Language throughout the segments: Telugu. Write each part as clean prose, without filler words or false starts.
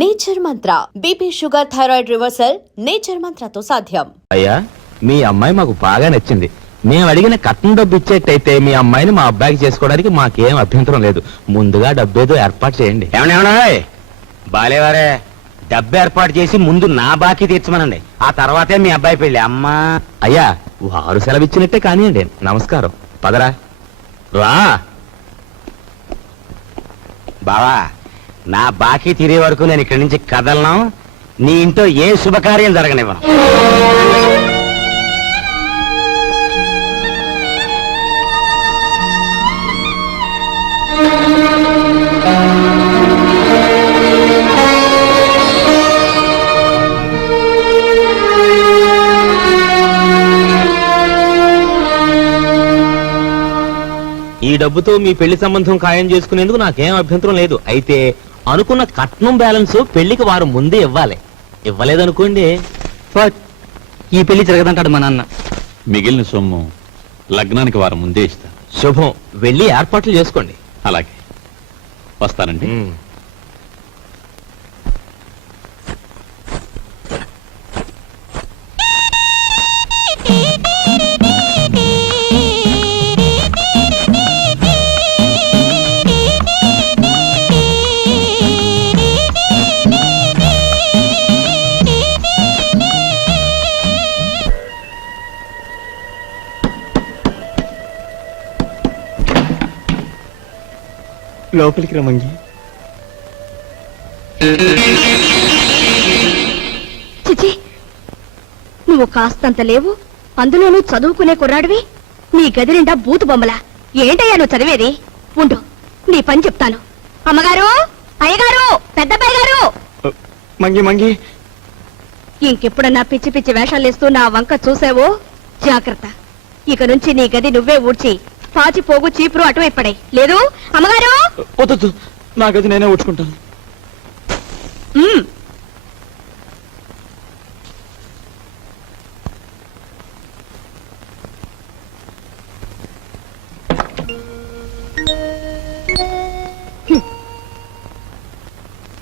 Nature Mantra BP sugar thyroid reversal Nature మంత్రతో సాధ్యం. అయ్యా, మీ అమ్మాయి మాకు బాగా నచ్చింది. మేము అడిగిన కట్నం డబ్బు ఇచ్చేట్టయితే మీ అమ్మాయిని మా అబ్బాయికి చేసుకోవడానికి మాకేం అభ్యంతరం లేదు. ముందుగా డబ్బేదో ఏర్పాటు చేయండి. ఏమన్నా బాలేవారే, డబ్బు ఏర్పాటు చేసి ముందు నా బాకీ తీర్చమనండి, ఆ తర్వాతే మీ అబ్బాయి పెళ్లి. అమ్మా అయ్యా, వారు సెలవిచ్చినట్టే కానివ్వండి. నమస్కారం. పదరా. రా బావా, నా బాకీ తీరే వరకు నేను ఇక్కడి నుంచి కదలను. నీ ఇంట్లో ఏ శుభకార్యం జరగనివ్వను. ఈ డబ్బుతో మీ పెళ్లి సంబంధం ఖాయం చేసుకునేందుకు నాకేం అభ్యంతరం లేదు. అయితే అనుకున్న కట్నం బ్యాలెన్స్ పెళ్లికి వారం ముందే ఇవ్వాలి. ఇవ్వలేదనుకోండి, ఈ పెళ్లి జరగదంటాడు మా నాన్న. మిగిలిన సొమ్ము లగ్నానికి వారం ముందే ఇస్తా. శుభం. వెళ్ళి ఏర్పాట్లు చేసుకోండి. అలాగే, వస్తానండి. లోపలికి రమంగి. చిచి, నువ్వు కాస్తంత లేవు, అందులోనూ చదువుకునే కుర్రాడివి. నీ గది నిండా బూతు బొమ్మలా. ఏంటయ్యా నువ్వు చదివేది? ఉండు, నీ పని చెప్తాను. అమ్మగారు, అయ్యగారు, పెద్దబ్బాయి గారు. మంగి మంగి, ఇంకెప్పుడన్నా పిచ్చి పిచ్చి వేషాలేస్తూ నా వంక చూసావో జాగ్రత్త. ఇక నుంచి నీ గది నువ్వే ఊడ్చి పాచి పోగు చీపురు అటువైపడాయి. లేదు అమ్మగారు? వద్దు, నా గది నేనే ఊడ్చుకుంటాను.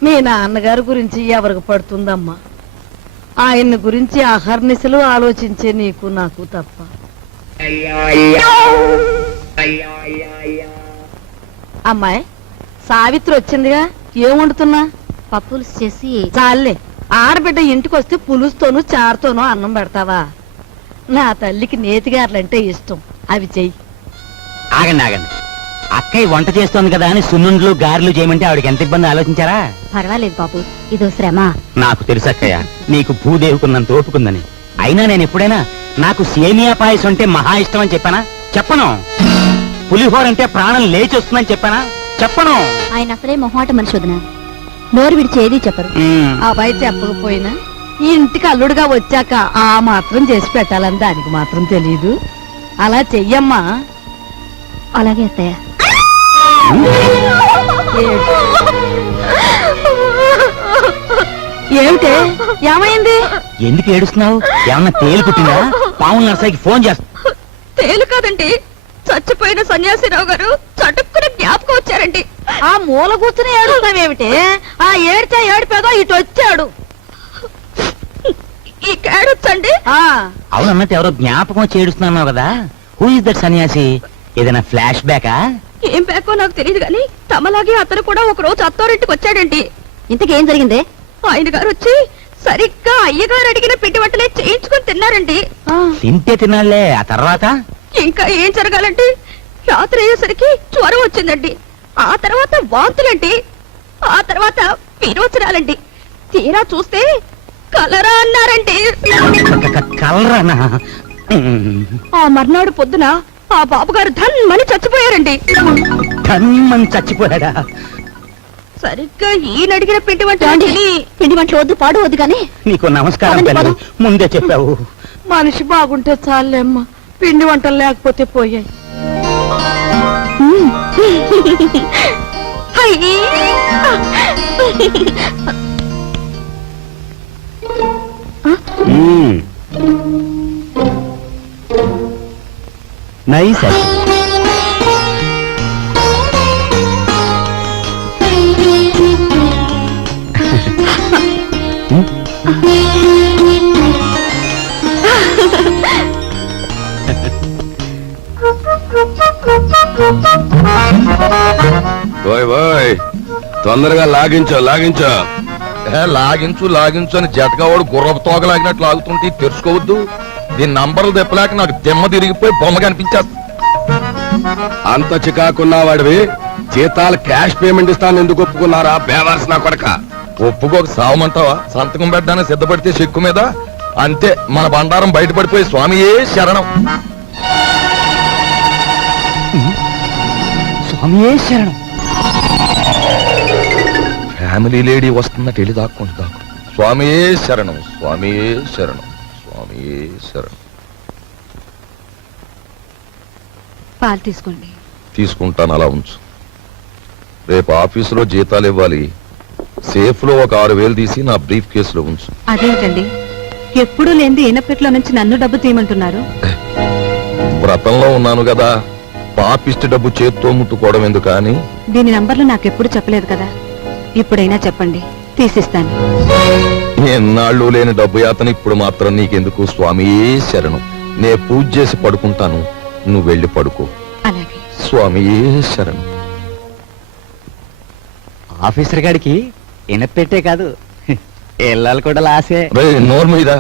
మీ నాన్నగారి గురించి ఎవరికి పడుతుందమ్మా? ఆయన గురించి అహర్నిశలు ఆలోచించే నీకు నాకు తప్ప. అమ్మాయి సావిత్రి వచ్చిందిగా, ఏం వండుతున్నా? పప్పులు చేసి చాలే, ఆడబిడ్డ ఇంటికి వస్తే పులుసుతోనూ చారుతోనూ అన్నం పెడతావా? నా తల్లికి నేతిగారులంటే ఇష్టం, అవి చెయ్యి. ఆగండి ఆగండి, అక్కయ్య వంట చేస్తోంది కదా అని సున్నుండ్లు గారెలు చేయమంటే ఆవిడకి ఎంత ఇబ్బంది ఆలోచించారా? పర్వాలేదు బాబు, ఇదో శ్రమ. నాకు తెలుసు అక్కయ్య, నీకు భూదేవుకున్నంత ఓపుకుందని. అయినా నేను ఎప్పుడైనా నాకు సేమియా పాయసం అంటే మహా ఇష్టం అని చెప్పానా? చెప్పను. పులిహోర అంటే ప్రాణం లేచి వస్తుందని చెప్పానా? చెప్పను. ఆయన అసలే మొహమాట మనిషి వదినా, నోరు విడిచేది చెప్పరు. అబ్బాయి చెప్పకపోయినా ఈ ఇంటికి అల్లుడుగా వచ్చాక ఆ మాత్రం చేసి పెట్టాలని దానికి మాత్రం తెలీదు. అలా చెయ్యమ్మా. అలాగే అత్తయ్య. ఏమిటే, ఏమైంది? ఎందుకు ఏడుస్తున్నావు? ఏమన్నా తేలు కుట్టిందా? పావుల నర్సాయికి ఫోన్ చేస్తా. తేలు కాదండి, చచ్చిపోయిన సన్యాసిరావు గారు చటుక్కున జ్ఞాపకం వచ్చారండి. ఆ మూల కూర్చుని ఏడుస్తావేమిటే? ఆ ఏడ్చా ఏడిపోదో ఇటు వచ్చాడు. ఈ కేడొచ్చండి. అవునన్నట్టు ఎవరో జ్ఞాపకం వచ్చి ఏడుస్తున్నావు కదా. హూ ఇస్ దట్ సన్యాసి? ఏదైనా ఫ్లాష్ బ్యాకా? ఏం బ్యాకో నాకు తెలియదు గాని తమలాగే అతను కూడా ఒక రోజు అత్తోరింటికి వచ్చాడండి. ఇంతకేం జరిగిందే? ఆయన గారు వచ్చి సరిగ్గా అయ్యగారు అడిగిన పిండి వంటలే చేయించుకుని తిన్నారండి. తింటే తినాలే, ఆ తర్వాత? ఇంకా ఏం జరగాలండి, రాత్రి అయ్యేసరికి జ్వరం వచ్చిందండి, ఆ తర్వాత వాంతులండి, ఆ తర్వాత విరోచనాలండి, తీరా చూస్తే కలరా అన్నారండి. కలరానా? ఆ మర్నాడు పొద్దున ఆ బాబుగారు ధన్మని చచ్చిపోయారండి. ధన్మని చచ్చిపోయాడా? సరిగ్గా ఈయన అడిగిన పిండి వంటలు వద్దు, పాడు వద్దు కానీ. నీకు నమస్కారం తల్లి, ముందే చెప్పావు. మనిషి బాగుంటే చాలేమ్మా, పిండి వంటలు లేకపోతే పోయాయి. నైస్. ఓయ్ ఓయ్ తొందరగా లాగించో లాగించు అని జతకావాడు గుర్రపు తోక లాగినట్లు లాగుతుంటే తెరుచుకోవద్దు. దీని నంబర్లు తెప్పలేక నాకు దిమ్మ తిరిగిపోయి బొమ్మ కనిపించేస్తా. అంత చికాకున్నా వాడివి జీతాలు క్యాష్ పేమెంట్ ఇస్తాను ఎందుకు ఒప్పుకున్నారా బేవర్స్ నా కొడక? ఒప్పుకోక సావమంటావా? సంతకం పెట్టడానికి సిద్ధపడితే చెక్కు మీద అంతే మన బండారం బయటపడిపోయి స్వామియే శరణం. స్వామియే శరణం. ఫ్యామిలీ లేడీ వస్తుందట వెళ్ళి దాక్కుంటా. స్వామియే శరణం, స్వామియే శరణం, స్వామియే శరణం. పాలు తీసుకోండి. తీసుకుంటాను, అలా ఉంచు. రేపు ఆఫీసులో జీతాలు ఇవ్వాలి. సేఫ్ లో ఒక 6,000 తీసి నా బ్రీఫ్ కేసులో ఉంచు. అదేంటండి ఎప్పుడూ లేని ఇనపెట్లో నుంచి నన్ను డబ్బు తీయమంటున్నారు? వ్రతంలో ఉన్నాను కదా, పాపిష్టి డబ్బు చేత్తో ముట్టుకోవడం ఎందుకు అని. దీని నంబర్లు నాకెప్పుడు చెప్పలేదు కదా, ఇప్పుడైనా చెప్పండి, తీసిస్తాను. ఎన్నాళ్ళు లేని డబ్బు యాతన ఇప్పుడు మాత్రం నీకెందుకు? స్వామియే శరణం. నే పూజ చేసి పడుకుంటాను, నువ్వు వెళ్ళి పడుకో. అలాగే. స్వామియే శరణం. ఆఫీసర్ గారికి ఇనపెట్టే కాదు ఇళ్ళాలు కూడా లాసే. రే నోరు మీద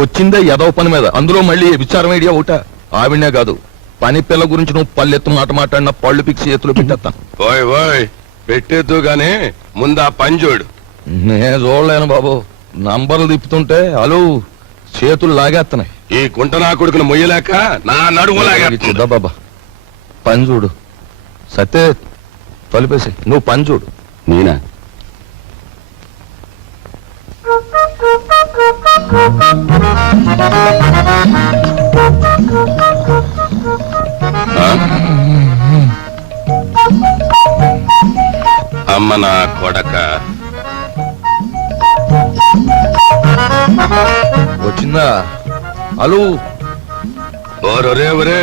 వచ్చిందే ఎదవ పని మీద, అందులో మళ్ళీ విచారం ఐడియా ఒకట. ఆవిడనే కాదు, పని పిల్ల గురించి నువ్వు పల్లెత్తు మాట మాట్లాడిన పళ్ళు పిక్సి చేతులు పెట్టేస్తాను. ఓయ్ ఓయ్ పెట్టేద్దు గాని ముందా పని చూడు. నే చూడలేను బాబు, నంబర్లు తిప్పుతుంటే అలు చేతులు లాగేస్తున్నాయి. ఈ గుంట నా కొడుకును మొయ్యలేక నా నడుము చూద్దా బాబా, పని చూడు. సత్తే తలిపేసి నువ్వు పని చూడు. నేనా? అమ్మ నా కొడక వచ్చిందా అలు? ఒరే ఒరే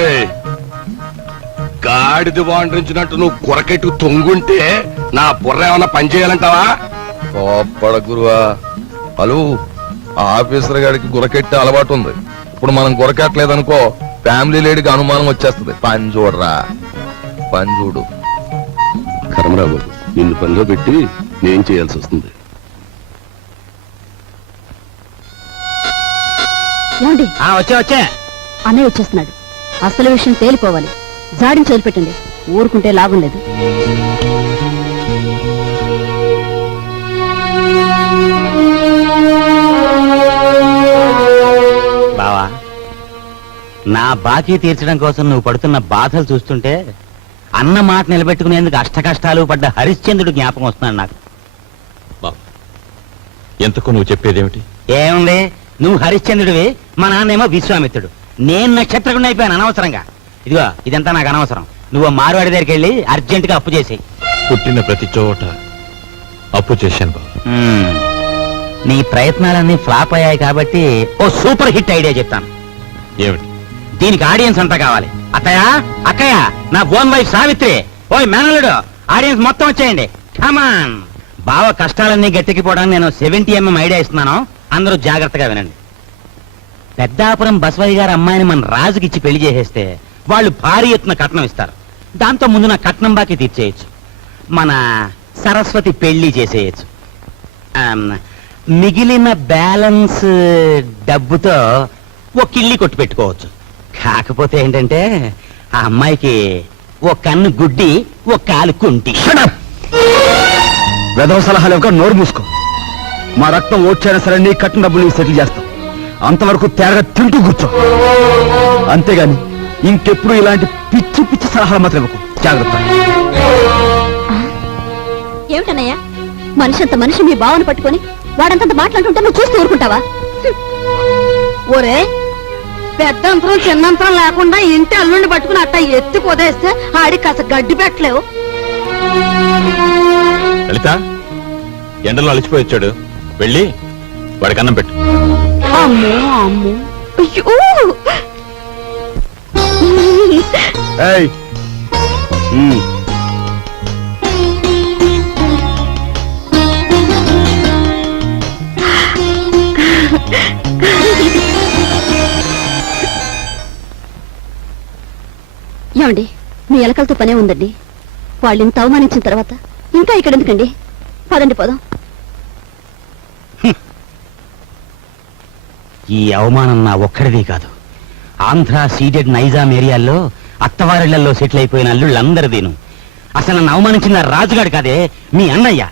గాడిది వాండ్రించినట్టు నువ్వు కొరకెట్టు తొంగుంటే నా బుర్ర ఏమన్నా పని చేయాలంటావా? కోప్పడ గురువా. అలు, ఆఫీసర్ గారికి గురకెట్టే అలవాటు ఉంది. ఇప్పుడు మనం గురకెట్టలేదనుకో ఫ్యామిలీ లేడీకి అనుమానం వచ్చేస్తుంది. పని చూడరా, పని చూడు. కర్మరావు నిన్ను పనిలో పెట్టి నేను చేయాల్సి వస్తుంది. ఏమండి, వచ్చే అన్నయ్య వచ్చేస్తున్నాడు. అసలు విషయం తేలిపోవాలి. జాడిని వదిలిపెట్టండి, ఊరుకుంటే లాభం లేదు. బావా, నా బాకీ తీర్చడం కోసం నువ్వు పడుతున్న బాధలు చూస్తుంటే అన్న మాట నిలబెట్టుకునేందుకు అష్టకష్టాలు పడ్డ హరిశ్చంద్రుడు జ్ఞాపకం వస్తున్నాడు నాకు. ఎంతకు నువ్వు చెప్పేదేమిటి? ఏముంది, నువ్వు హరిశ్చంద్రుడివి, మా నాన్నేమో విశ్వామిత్రుడు. నేను నక్షత్రకుండా అయిపోయాను అనవసరంగా. ఇదిగో ఇదంతా నాకు అనవసరం. నువ్వు మార్వాడి దగ్గరికి వెళ్ళి అర్జెంటుగా అప్పు చేసేయి. పుట్టిన ప్రతి చోట అప్పు చేశాను బాబు. నీ ప్రయత్నాలన్నీ ఫ్లాప్ అయ్యాయి కాబట్టి ఓ సూపర్ హిట్ ఐడియా చెప్తాను. ఏమిటి? దీనికి ఆడియన్స్ అంతా కావాలి. అత్తయ్య, అక్కయ్య, నా ఓన్ వైఫ్ సావిత్రి, ఓయ్ మేనలుడు, ఆడియన్స్ మొత్తం వచ్చేయండి. కమాన్. బావ కష్టాలన్నీ గట్టెక్కిపోవడానికి నేను 70mm ఐడియా ఇస్తున్నాను. అందరూ జాగ్రత్తగా వినండి. పెద్దాపురం బసవయ్య గారి అమ్మాయిని మన రాజుకిచ్చి పెళ్లి చేసేస్తే వాళ్ళు భారీ ఎత్తున కట్నం ఇస్తారు. దాంతో ముందు నా కట్నం బాకీ తీర్చేయచ్చు. మన సరస్వతి పెళ్లి చేసేయచ్చు. మిగిలిన బ్యాలెన్స్ డబ్బుతో ఓ కిళ్ళి కొట్టు పెట్టుకోవచ్చు. కాకపోతే ఏంటంటే ఆ అమ్మాయికి ఓ కన్ను గుడ్డి, ఓ కాలు కుంటి. వెధవ సలహాలు ఒక నోరు మూసుకో. మా రక్తం ఓడ్చైనా సరే నీ కట్టిన డబ్బులు సెటిల్ చేస్తాం. అంతవరకు తేరగా తింటూ కూర్చో. అంతేగాని ఇంకెప్పుడు ఇలాంటి పిచ్చి పిచ్చి సలహాలు మాత్రం ఇవ్వకు. జాగ్రత్త. ఏమిటన్నయ్యా, మనిషి అంత మనిషి మీ బావను పట్టుకొని వాడంతంత మాట్లాడుతుంటే నువ్వు చూస్తూ ఊరుకుంటావా? ఒరే, పెద్దంతరం చిన్నంతరం లేకుండా ఇంటి అల్లుండి పట్టుకుని అట్ట ఎత్తి పొదేస్తే ఆడికి కాస్త గడ్డి పెట్టలేవు. లలిత, ఎండలో అలసిపోయి వచ్చాడు, వెళ్ళి వాడికి అన్నం పెట్టు. అమ్మో అమ్మో, అయ్యో. ఏయ్, ఏమండి మీ ఎలకలతో పనే ఉందండి. వాళ్ళు ఇంత అవమానించిన తర్వాత ఇంకా ఇక్కడ ఎందుకండి? పదండి పోదాం. ఈ అవమానం నా ఒక్కడిది కాదు. ఆంధ్ర సీడెడ్ నైజాం ఏరియాల్లో అత్తవారిళ్లలో సెటిల్ అయిపోయిన అల్లుళ్ళందరిదీను. అసలు నన్ను అవమానించిన రాజుగాడు కాదే, మీ అన్నయ్య.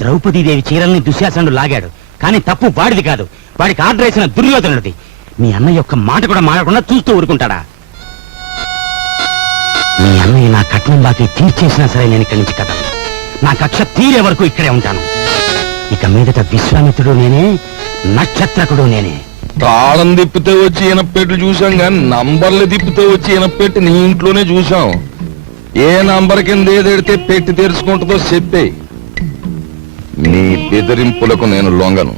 ద్రౌపదీదేవి చీరల్ని దుశ్శాసనుడు లాగాడు, కానీ తప్పు వాడిది కాదు, వాడికి ఆర్డర్ వేసిన దుర్యోధనుడిది. మీ అన్నయ్య ఒక్క మాట కూడా మాడకుండా చూస్తూ ఊరుకుంటాడా? మీ అన్నయ్య నా కట్నం బాకీ తీర్చేసినా సరే నేను ఇక్కడి నుంచి కదలను. నా కక్ష తీరే వరకు ఇక్కడే ఉంటాను. ఇక మీదట విశ్వామిత్రుడు నేనే, నక్షత్రకుడు నేనే. తాళం తిప్పితే వచ్చి ఈనపెట్లు చూసాం కానీ నంబర్లు తిప్పితే వచ్చి ఈనపెట్టి నీ ఇంట్లోనే చూసాం. ఏ నంబర్ కింద ఏదెడితే పెట్టి తెరుచుకుంటుందో చెప్పే. నీ బెదిరింపులకు నేను లొంగను.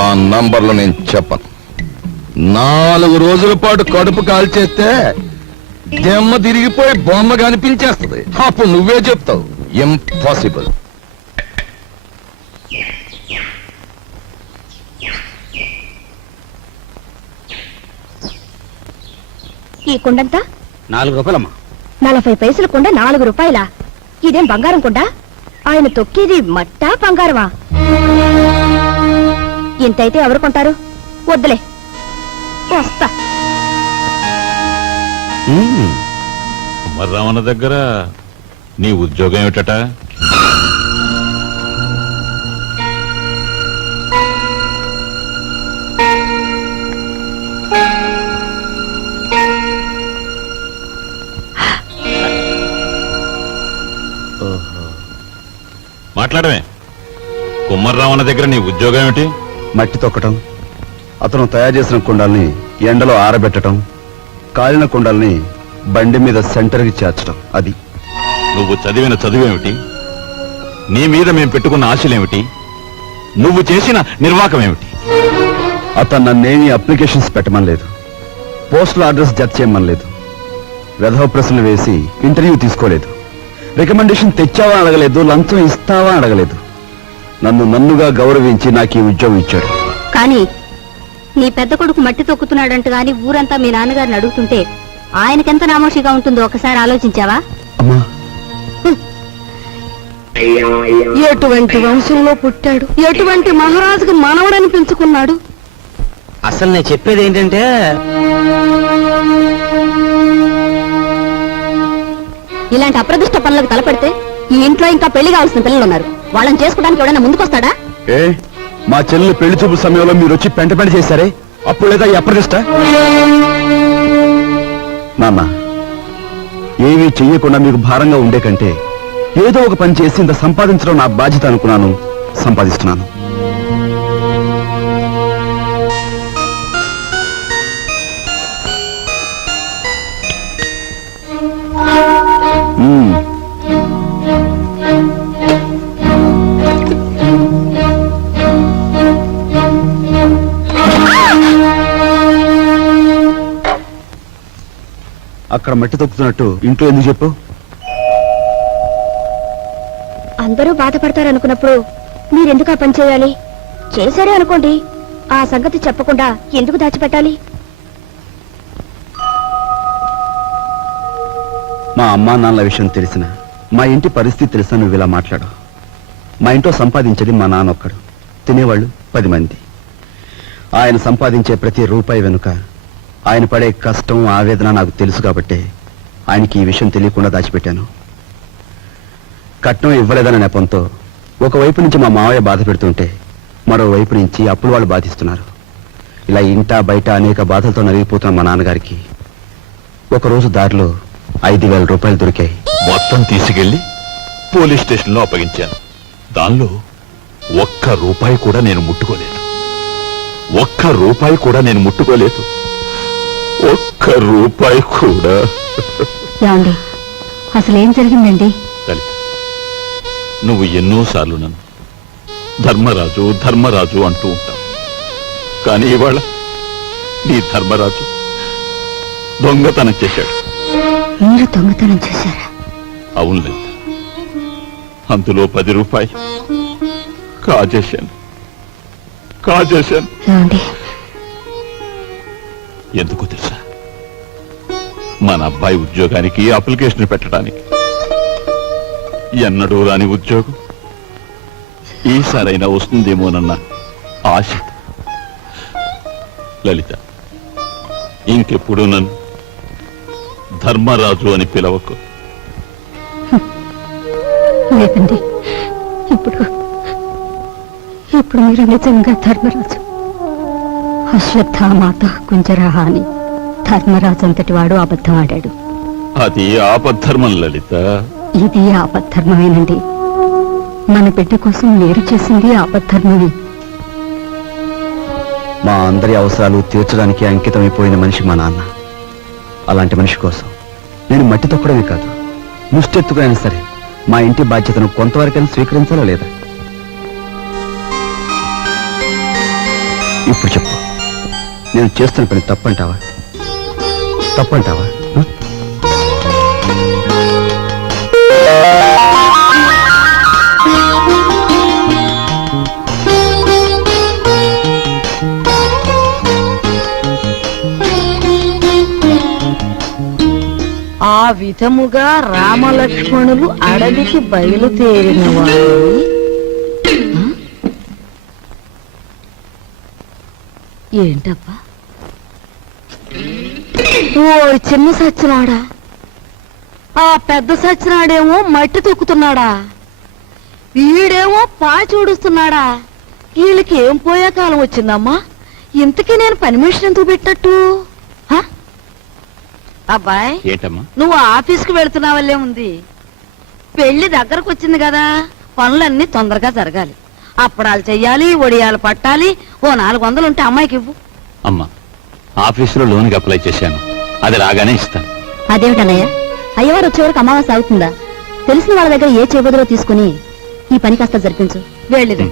ఆ నంబర్లు నేను చెప్పను. 4 రోజుల పాటు కడుపు కాల్చేస్తే దెమ్మ తిరిగిపోయి బొమ్మ కనిపించేస్తుంది. అప్పుడు నువ్వే చెప్తావు ఇంపాసిబుల్. ఈ కుండంతా 4 రూపాయలమ్మా. 40 పైసల కుండ 4 రూపాయలా? ఇదేం బంగారం కుండ? ఆయన తొక్కేది మట్టా బంగారమా? ఇంతైతే ఎవరు కొంటారు? వద్దులే, వస్తా. కుమ్మర్రామన్న దగ్గర నీ ఉద్యోగం ఏమిటట? మాట్లాడమే. కుమ్మర్రామన్న దగ్గర నీ ఉద్యోగం ఏమిటి? మట్టి తొక్కటం, అతను తయారు చేసిన కుండాల్ని ఎండలో ఆరబెట్టడం, కాలిన కుండాల్ని బండి మీద సెంటర్కి చేర్చడం. అది. నువ్వు చదివిన చదువేమిటి? నీ మీద మేం పెట్టుకున్న ఆశలేమిటి? నువ్వు చేసిన నిర్వాకం ఏమిటి? అతను నన్నేమి అప్లికేషన్స్ పెట్టమనలేదు, పోస్టల్ అడ్రస్ జత చేయమనలేదు, వెధవ ప్రశ్నలు వేసి ఇంటర్వ్యూ తీసుకోలేదు, రికమెండేషన్ తెచ్చావా అడగలేదు, లంచం ఇస్తావా అడగలేదు. నన్నుగా గౌరవించి నాకు ఈ ఉద్యోగం ఇచ్చాడు. కానీ నీ పెద్ద కొడుకు మట్టి తొక్కుతున్నాడంట గాని ఊరంతా మీ నాన్నగారిని అడుగుతుంటే ఆయనకెంత నామోషిగా ఉంటుందో ఒకసారి ఆలోచించావా? అమ్మా, ఎటువంటి వంశంలో పుట్టాడు, ఎటువంటి మహారాజుకు మనవడని పెంచుకున్నాడు. అసలు నేను చెప్పేది ఏంటంటే, ఇలాంటి అప్రదిష్ట పనులకు తలపెడితే ఈ ఇంట్లో ఇంకా పెళ్లి కావాల్సిన పిల్లలు ఉన్నారు. వాళ్ళని చేసుకోవడానికి ఎవడైనా ముందుకొస్తాడా? ఏ మా చెల్లెలు పెళ్లి చూపు సమయంలో మీరు వచ్చి పెంట చేశారే, అప్పుడు లేదా ఈ అప్రదిష్ట? నాన్న, ఏమీ చెయ్యకుండా మీకు భారంగా ఉండే కంటే ఏదో ఒక పని చేసి ఇంత సంపాదించడం నా బాధ్యత అనుకున్నాను, సంపాదిస్తున్నాను. అక్కడ మట్టి తొక్కుతున్నట్టు ఇంట్లో ఎందుకు చెప్పు? అందరూ బాధపడతారనుకున్నప్పుడు మీరెందుకు ఆ పని చేయాలి? చేశారే అనుకోండి, ఆ సంగతి చెప్పకుండా ఎందుకు దాచిపెట్టాలి? మా అమ్మా నాన్నల విషయం తెలిసిన, మా ఇంటి పరిస్థితి తెలిసిన నువ్వు ఇలా మాట్లాడు. మా ఇంట్లో సంపాదించేది మా నాన్న ఒక్కడు, తినేవాళ్ళు 10 మంది. ఆయన సంపాదించే ప్రతి రూపాయి వెనుక ఆయన పడే కష్టం, ఆవేదన నాకు తెలుసు కాబట్టి ఆయనకి ఈ విషయం తెలియకుండా దాచిపెట్టాను. కట్నం ఇవ్వలేదన్న నెపంతో ఒకవైపు నుంచి మా మావయ్య బాధ పెడుతుంటే మరోవైపు నుంచి అప్పులు వాళ్ళు బాధిస్తున్నారు. ఇలా ఇంటా బయట అనేక బాధలతో నలిగిపోతున్న మా నాన్నగారికి ఒకరోజు దారిలో 5,000 రూపాయలు దొరికాయి. మొత్తం తీసుకెళ్లి పోలీస్ స్టేషన్ లో అప్పగించాను. దానిలో ₹1 కూడా నేను ముట్టుకోలేదు. ₹1 కూడా. ₹1 కూడా. ఏమండి, అసలేం జరిగిందండి? లలిత, నువ్వు ఎన్నోసార్లు నన్ను ధర్మరాజు ధర్మరాజు అంటూ ఉంటావు. కానీ ఇవాళ నీ ధర్మరాజు దొంగతనం చేశాడు. మీరు దొంగతనం చేశారా? అవును లలిత, అందులో ₹10 కాజేశాను. ఏమండి, ఎందుకు తెలుసా? మన అబ్బాయి ఉద్యోగానికి అప్లికేషన్ పెట్టడానికి. ఎన్నడూ రాని ఉద్యోగం ఈసారైనా వస్తుందేమోనన్న ఆశ. లలిత, ఇంకెప్పుడు నన్ను ధర్మరాజు అని పిలవకు. లేదండి, ఇప్పుడు మీరు నిజంగా ధర్మరాజు. అశ్వత్థామాత కుంజరాహ అని ధర్మరాజు అంతటి వాడు అబద్ధం ఆడాడు. అది ఆపద్ధర్మం లలిత. ఇది ఆపద్ధర్మమేనండి. మన బిడ్డ కోసం మీరు చేసింది ఆపద్ధర్మమే. మా అందరి అవసరాలు తీర్చడానికి అంకితమైపోయిన మనిషి మా నాన్న. అలాంటి మనిషి కోసం నేను మట్టి తొక్కడమే కాదు, ముష్టెత్తుకునైనా సరే మా ఇంటి బాధ్యతను కొంతవరకైనా స్వీకరించాలా లేదా? ఇప్పుడు చెప్పు, నేను చేస్తున్న పని తప్పంటావా? తప్పంటావా? ఆ విధముగా రామలక్ష్మణులు అడవికి బయలుదేరిన వారు ఏంటబ్బా? ఓ చిన్న సచ్చినాడా, ఆ పెద్ద సచ్చినాడేమో మట్టి తొక్కుతున్నాడా, వీడేమో పాచి ఊడుస్తున్నాడా. వీళ్ళకి ఏం పోయే కాలం వచ్చిందమ్మా? ఇంతకీ నేను పని మనిషిని ఎందుకు పెట్టట్టు? అబ్బాయ్, ఏంటమ్మా? నువ్వు ఆఫీస్కి వెళుతున్నావల్లే ఉంది. పెళ్లి దగ్గరకు వచ్చింది కదా, పనులన్నీ తొందరగా జరగాలి. అప్పడాలు చెయ్యాలి, వడియాలు పట్టాలి. ఓ 400 ఉంటే అమ్మాయికి ఇవ్వు. అమ్మా, ఆఫీసులో లోన్కి అప్లై చేశాను, అది రాగానే ఇస్తాను. అదేమిటన్నయ్య, అయ్యవారు వచ్చే వరకు అమావాస్య అవుతుందా? తెలిసిన వాళ్ళ దగ్గర ఏ చేబదులో తీసుకుని ఈ పని కాస్త జరిపించు. వెళ్ళిది.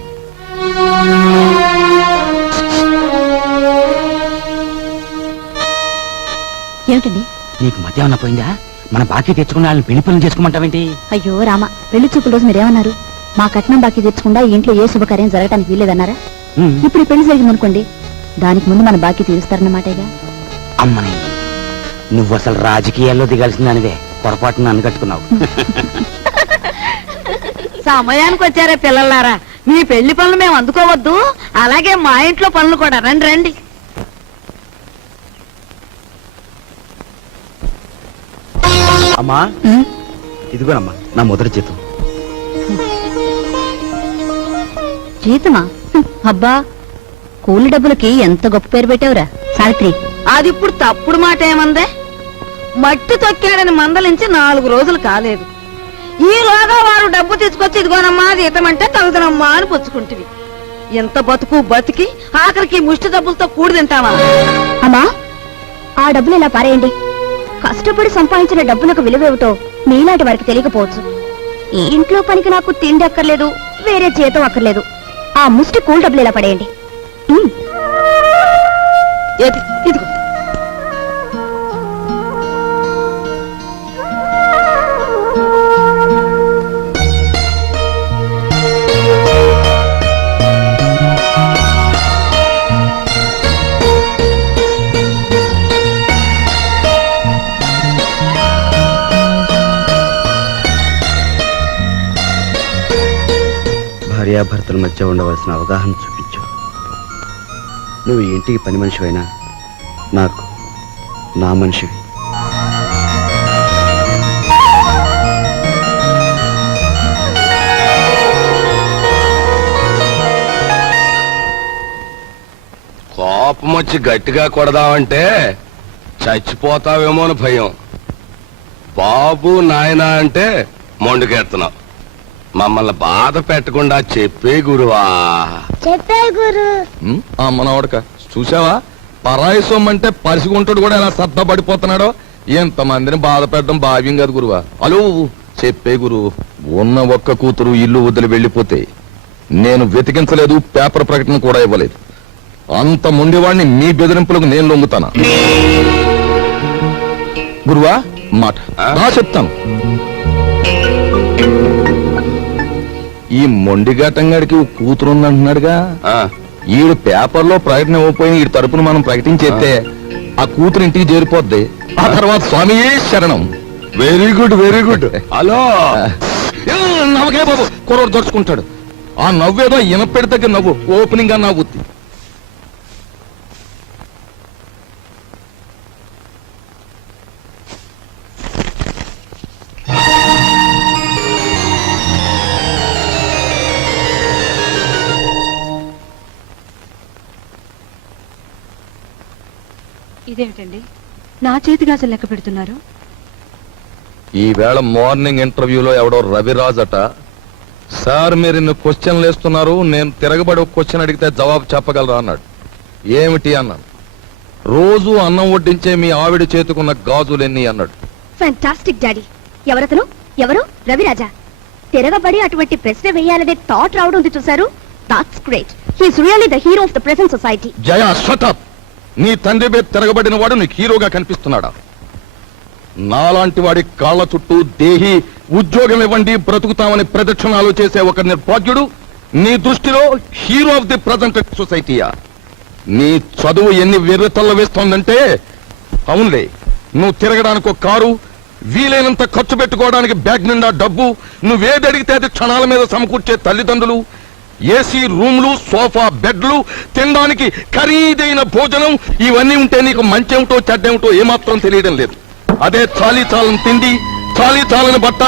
ఏమిటండి? నీకు మధ్య ఏమన్నా పోయిందా? మన బాకీ తెచ్చుకున్న వాళ్ళని పెళ్లి పనులు చేసుకోమంటావేంటి? అయ్యో రామ, పెళ్లి చూపుల రోజు మీరేమన్నారు? మా కట్నం బాకీ తెచ్చకుండా ఈ ఇంట్లో ఏ శుభకార్యం జరగడానికి వీల్లేదన్నారా? ఇప్పుడు ఈ పెళ్లి జరిగిందనుకోండి, దానికి ముందు మన బాకీ తీరుస్తారన్నమాటేగా. అమ్మని, నువ్వు అసలు రాజకీయాల్లో దిగాల్సిందానివే, పొరపాటున నన్ను కట్టుకున్నావు. సమయానికి వచ్చారే పిల్లలారా, మీ పెళ్లి పనులు మేము అందుకోవద్దు. అలాగే మా ఇంట్లో పనులు కూడా. రండి రండి. అమ్మా, ఇదిగోనమ్మా నా మొదటి జీతం. జీతమా? అబ్బా, కూలి డబ్బులకి ఎంత గొప్ప పేరు పెట్టావురా సావిత్రి. అది ఇప్పుడు తప్పుడు మాట ఏమందే? మట్టి తొక్కాడని మందలించి 4 రోజులు కాలేదు. ఈలోగా వారు డబ్బు తీసుకొచ్చి ఇదిగోనమ్మా జీతం అంటే తగుదనమ్మా అని పుచ్చుకుంటివి. ఎంత బతుకు బతికి ఆఖరికి ముష్టి డబ్బులతో కూడి తింటావా? అమ్మా, ఆ డబ్బులు ఇలా పారేయండి. కష్టపడి సంపాదించిన డబ్బులకు విలువేమిటో మీలాంటి వారికి తెలియకపోవచ్చు. ఈ ఇంట్లో పనికి నాకు తిండి అక్కర్లేదు, వేరే జీతం అక్కర్లేదు. ఆ ముష్టి కూల్ డబ్బులు ఇలా పడేయండి. ఇదిగో. భార్యాభర్తల మధ్య ఉండవలసిన అవగాహన చూపించు. నువ్వు ఈ ఇంటికి పని మనిషివైనా నాకు నా మనిషివి. కోపం వచ్చి గట్టిగా కొడదామంటే చచ్చిపోతావేమో అని భయం. బాబు నాయనా అంటే మొండుకెడుతున్నావు. మమ్మల్ని బాధ పెట్టకుండా చెప్పే గురువా. మనవడక చూసావా, పరాయి సొమ్మంటే పరిసిగుంటాడు కూడా ఎలా సత్తపడిపోతున్నాడో. ఎంతమందిని బాధ పెట్టడం భావ్యం కాదు గురువా. అలో చెప్పే గురు, ఉన్న ఒక్క కూతురు ఇల్లు వదిలి వెళ్ళిపోతే నేను వెతికించలేదు, పేపర్ ప్రకటన కూడా ఇవ్వలేదు. అంత ముండివాడిని మీ బెదిరింపులకు నేను లొంగుతానా? గురువా మాట నా చెప్తాను. ఈ మొండిఘాటంగాడికి కూతురుందంటున్నాడుగా, ఈడు పేపర్లో ప్రకటన ఇవ్వకపోయిన ఈ తరపున మనం ప్రకటించేస్తే ఆ కూతురు ఇంటికి చేరిపోద్ది. ఆ తర్వాత స్వామియే శరణం. Very good very good. Hello నమ్మకే బాబు కుర్రోడు దొరుచుకుంటాడు. ఆ నవ్వేదో ఇనపెడి దగ్గర నవ్వు, ఓపెనింగ్ గా నవ్వుద్ది. ఇదేమిటండి నా చేతి గాజులు లెక్క పెడుతున్నారు? ఈ వేళ మార్నింగ్ ఇంటర్వ్యూలో ఎవడో రవిరాజ్ అట, సార్ మీరు ఇన్ని క్వశ్చన్లు వేస్తున్నారు, నేను తిరగబడి ఒక క్వశ్చన్ అడిగితే జవాబు చెప్పగలరా అన్నాడు. ఏమిటి అన్నాను. రోజు అన్నం వడ్డించే మీ ఆవిడ చేతుకున్న గాజులెన్ని అన్నాడు. Fantastic daddy. ఎవరతను? ఎవరు? రవిరాజా. తిరగబడి అటువంటి ప్రశ్న వేయాలనే థాట్ రావడం ఉంది చూసారు? That's great. He's really the hero of the present society. Jaya shut up. నీ తండ్రి మీద తిరగబడిన వాడు నీకు హీరోగా కనిపిస్తున్నాడా? నాలాంటి వాడి కాళ్ళ చుట్టూ దేహి ఉద్యోగం ఇవ్వండి బ్రతుకుతామని ప్రదక్షిణాలు చేసే ఒక నిర్భాగ్యుడు నీ దృష్టిలో హీరో ఆఫ్ ది ప్రజెంట్ సొసైటీయా? నీ చదువు ఎన్ని వెర్రతల్ల వేస్తోందంటే, అవునులే, నువ్వు తిరగడానికి ఒక కారు, వీలైనంత ఖర్చు పెట్టుకోవడానికి బ్యాగ్ నిండా డబ్బు, నువ్వేది అడిగితే అది క్షణాల మీద సమకూర్చే తల్లిదండ్రులు, ఏసీ రూమ్లు, సోఫా బెడ్లు, తినడానికి ఖరీదైన భోజనం, ఇవన్నీ ఉంటే నీకు మంచేమిటో చెడ్డేమిటో ఏమాత్రం తెలియడం లేదు. అదే చాలీ చాలని తిండి, చాలీ చాలని బట్ట,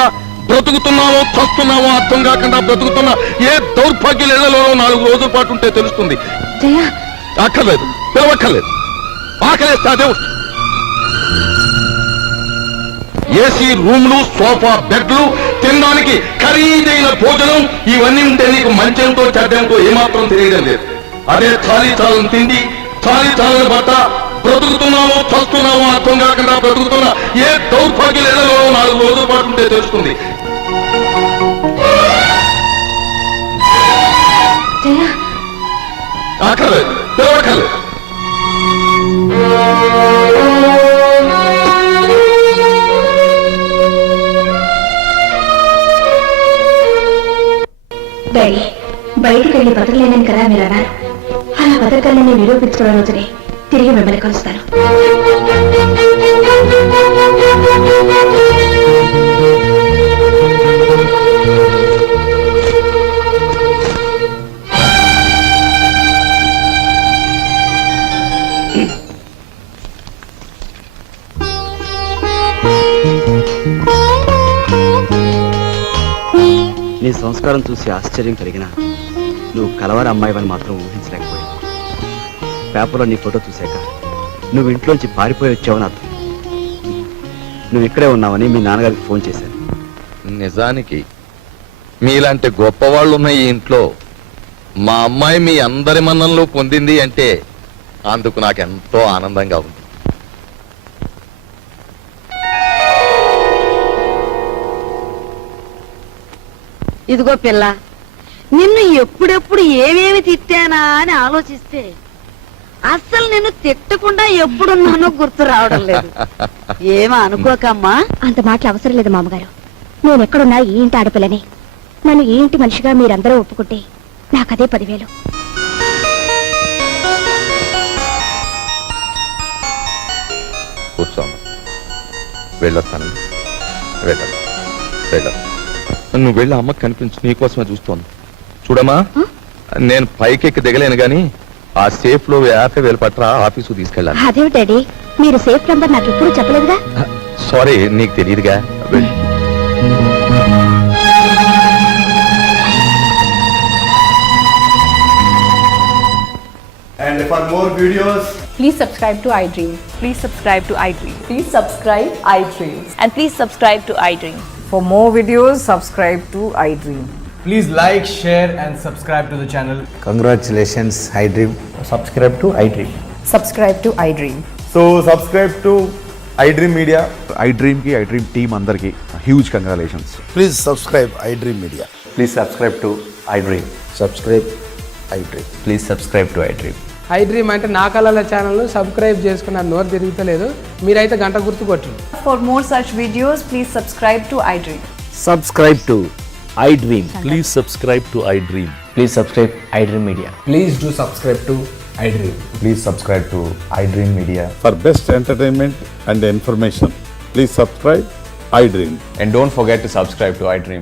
బ్రతుకుతున్నావో చస్తున్నావో అర్థం కాకుండా బ్రతుకుతున్న ఏ దౌర్భాగ్యులలో 4 రోజుల పాటు ఉంటే తెలుస్తుంది. అక్కర్లేదు, పిలవక్కర్లేదు. ఆకలేస్తే అదే వస్తుంది. ఏసీ రూమ్లు, సోఫా బెడ్లు, తినడానికి ఖరీదైన భోజనం, ఇవన్నీ ఉంటే నీకు మంచేమిటో చెడ్డేమిటో ఏమాత్రం తెలియడం లేదు. అదే చాలీ చాలని తిండి, చాలీ చాలని బట్ట, బ్రతుకుతున్నావో చస్తున్నావో అర్థం కాకుండా బ్రతుకుతున్న ఏ దౌర్భాగ్యులలో 4 రోజుల పాటు ఉంటే తెలుస్తుంది. అక్కర్లేదు, పిలవక్కర్లేదు. డాడీ, బయటికి వెళ్ళి బతకలేనని కదా మీరు అన్నారు. అలా బతకాలని నిరూపించుకున్న రోజునే తిరిగి మిమ్మల్ని కలుస్తాను. నీ సంస్కారం చూసి ఆశ్చర్యం కలిగిన నువ్వు కలవర అమ్మాయివని మాత్రం ఊహించలేకపోయింది. పేపర్లో నీ ఫోటో చూశాక నువ్వు ఇంట్లోంచి పారిపోయి వచ్చావని అర్థం. నువ్వు ఇక్కడే ఉన్నావని మీ నాన్నగారికి ఫోన్ చేశాను. నిజానికి మీలాంటి గొప్పవాళ్ళు ఉన్న ఈ ఇంట్లో మా అమ్మాయి మీ అందరి మన్ననలు పొందింది అంటే అందుకు నాకెంతో ఆనందంగా ఉంది. ఇదిగో పిల్ల, నిన్ను ఎప్పుడెప్పుడు ఏమేమి తిట్టానా అని ఆలోచిస్తే అస్సలు నిన్ను తిట్టకుండా ఎప్పుడున్నానో గుర్తు రావడం లేదు. ఏమో అనుకోకమ్మా. అంత మాటలు అవసరం లేదు మామగారు. నేను ఎక్కడున్నా ఈ ఇంటి ఆడపిల్లని. నన్ను ఈ ఇంటి మనిషిగా మీరందరూ ఒప్పుకుంటే నాకదే 10,000. కూర్చోమ్మా, వెళ్ళొస్తాను. నువ్వు వెళ్ళి అమ్మకి కనిపించు, నీకోసమే చూస్తోంది. చూడమ్మా, నేను పైకెక్కి దిగలేను గాని ఆ సేఫ్ లో 50,000 పట్ల ఆఫీసు తీసుకెళ్ళాలి. అదే డాడీ, మీరు సేఫ్ నంబర్ నాకు ఎప్పుడు చెప్పలేదుగా. సారీ, నీకు తెలియదుగా. వెళ్ళి And for more videos, please subscribe to iDream. Please subscribe to iDream. Please subscribe iDream. And please subscribe to iDream. For more videos, subscribe to iDream. please like, share and subscribe to the channel. Congratulations iDream. Subscribe to iDream. Subscribe to iDream. So subscribe to iDream Media. iDream కి iDream టీమ్ అందరికి huge congratulations. Please subscribe iDream media. Please subscribe to iDream. Subscribe iDream. Please subscribe to iDream. iDream అంటే నా కళల ఛానల్ సబ్స్క్రైబ్ చేసుకున్న నోరు తిరుగుతలేదు. మీరైతే గంట గుర్తు కొట్టండి. For more such videos, please subscribe to iDream. Subscribe to iDream. Please subscribe to iDream. Please subscribe iDream Media. Please do subscribe to iDream. Please subscribe to iDream Media. For best entertainment and information, please subscribe iDream. And don't forget to subscribe to iDream.